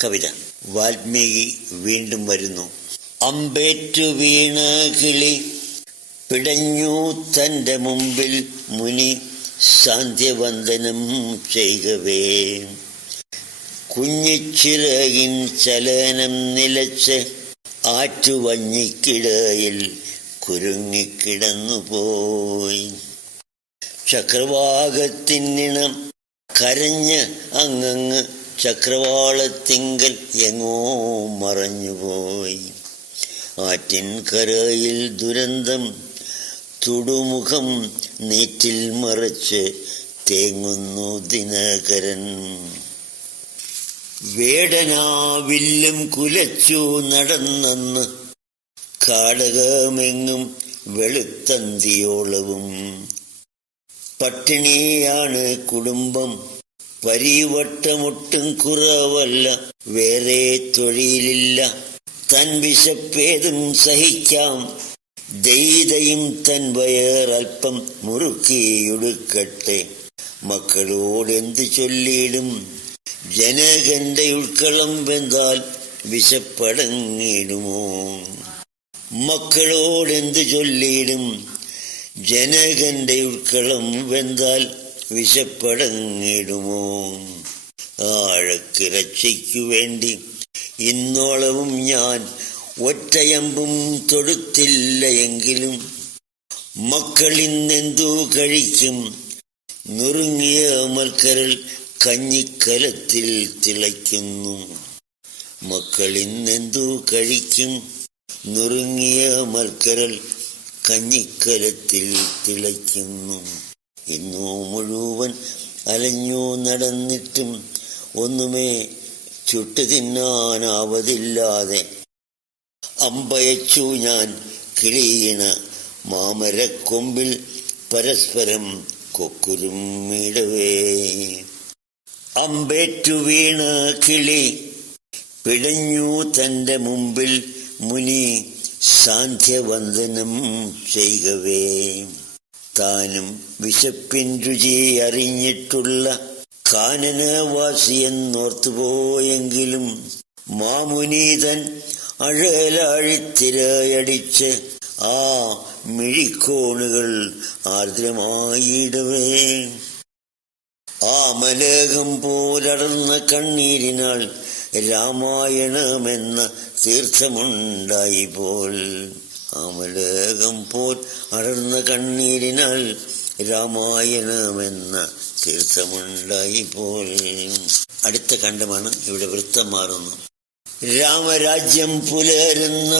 കവിത. വാൽമീകി വീണ്ടും വരുന്നു. അമ്പേറ്റു വീണ കിളി പിടഞ്ഞു തൻ്റെ മുമ്പിൽ മുനി സാന്ധ്യവന്ദനം ചെയ്യവേ. കുഞ്ഞിച്ചിറകിൻ ചലനം നിലച്ച് ആറ്റുവഞ്ഞിക്കിടയിൽ കുരുങ്ങിക്കിടന്നുപോയി. ചക്രവാകത്തിന്നിണം കരഞ്ഞ് അങ്ങ് ചക്രവാളത്തിങ്കൽ എങ്ങോ മറഞ്ഞുപോയി. ആറ്റിൻ കരയിൽ ദുരന്തം തുടുമുഖം നീറ്റിൽ മറച്ച് തേങ്ങുന്നു ദിനകരൻ. വേടനാവില്ലും കുലച്ചു നടന്നെന്ന് കാടകമെങ്ങും വെളുത്തന്തിയോളവും. പട്ടിണിയാണ് കുടുംബം, പരിവട്ടമൊട്ടും കുറവല്ല, വേറെ തൊഴിലില്ല. തൻ വിശപ്പേതും സഹിക്കാം, ദൈതയും തൻ വയറൽപ്പം മുറുക്കിയൊടുക്കട്ടെ. മക്കളോടെന്തു ചൊല്ലിയിടും, ജനകന്റെ ഉൾക്കളം വെന്താൽ വിശപ്പടങ്ങിടുമോ? മക്കളോടെന്തു ചൊല്ലിയിടും, ജനകന്റെ ഉൾക്കളം വെന്താൽ വിശപ്പടങ്ങിടുമോ? ആഴക്കിറച്ചിക്കു വേണ്ടി ഇന്നോളവും ഞാൻ ഒറ്റയമ്പും തൊടുത്തില്ല എങ്കിലും മക്കളിന്നെന്തു കഴിക്കും? നുറുങ്ങിയ മൽക്കരൽ കഞ്ഞിക്കലത്തിൽ തിളയ്ക്കുന്നു. മക്കളിന്നെന്തു കഴിക്കും? നുറുങ്ങിയ മൽക്കരൽ കഞ്ഞിക്കലത്തിൽ തിളയ്ക്കുന്നു. ഇന്നു മുഴുവൻ അലഞ്ഞു നടന്നിട്ടും ഒന്നുമേ ചുട്ടു തിന്നാനാവതില്ലാതെ അമ്പയച്ചു ഞാൻ കിളിയിണ മാമരക്കൊമ്പിൽ പരസ്പരം കൊക്കുരുമ്മിടവേ. അമ്പേറ്റു വീണ കിളി പിടഞ്ഞു തൻ്റെ മുമ്പിൽ മുനി സാന്ധ്യവന്ദനം ചെയ്യവേ. താനും വിശപ്പിൻ രുചി അറിഞ്ഞിട്ടുള്ള കാനനവാസിയെന്നോർത്തുപോയെങ്കിലും മാമുനീതൻ അഴലാഴിത്തിരയടിച്ച് ആ മിഴിക്കോണുകൾ ആർദ്രമായിടവേ. ആമലേഖം പോലടർന്ന കണ്ണീരിനാൽ രാമായണമെന്ന തീർത്ഥമുണ്ടായിപ്പോൾ. ആമലേഖം പോൽ അടർന്ന കണ്ണീരിനാൽ രാമായണമെന്ന തീർത്ഥമുണ്ടായിപ്പോൾ. അടുത്ത ഖണ്ഡമാണ്. ഇവിടെ വൃത്തം മാറുന്നു. രാമരാജ്യം പുലരുന്ന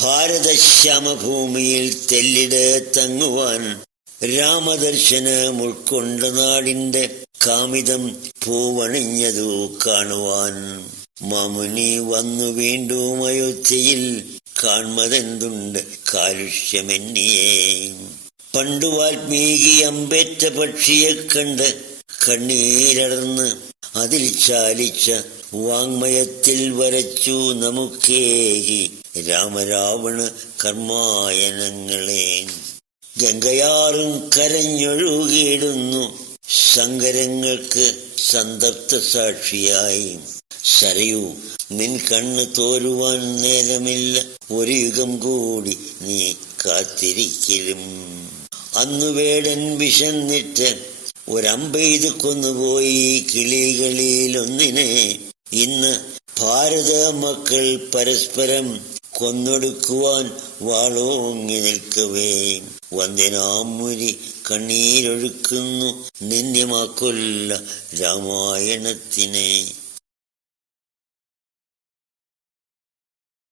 ഭാരതശ്യാമഭൂമിയിൽ തെല്ലിട തങ്ങുവാൻ രാമദർശനം ഉൾക്കൊണ്ട നാടിന്റെ കാമിതം പൂവണിഞ്ഞതു കാണുവാൻ മാമുനി വന്നു വീണ്ടും അയോധ്യയിൽ. കാൺമതെന്തുണ്ട് കാലുഷ്യമെന്നിയേ. പണ്ടു വാൽമീകി അമ്പേറ്റ പക്ഷിയെ കണ്ട് കണ്ണീരടർന്ന് അതിൽ ചാലിച്ച വാങ്മയത്തിൽ വരച്ചു നമുക്കേകി രാമരാവണ കർമായനങ്ങളെ. ഗംഗയാറും കരഞ്ഞൊഴുകിയിടുന്നു സങ്കരങ്ങൾക്ക് സന്തപ്ത സാക്ഷിയായി. സരയൂ, നിൻ കണ്ണ് തോരുവാൻ നേരമില്ല, ഒരു യുഗം കൂടി നീ കാത്തിരിക്കലും. അന്നു വേടൻ വിശന്നിട്ട് ഒരമ്പെയ്ത് കൊന്നുപോയി കിളികളിലൊന്നിനെ. ഇന്ന് ഭാരത മക്കൾ പരസ്പരം കൊന്നൊടുക്കുവാൻ വാളോങ്ങി നിൽക്കവേ. വന്ദനാമുരി കണ്ണീരൊഴുക്കുന്നു നിന്യമാക്കൊല്ല രാമായണത്തിനെ.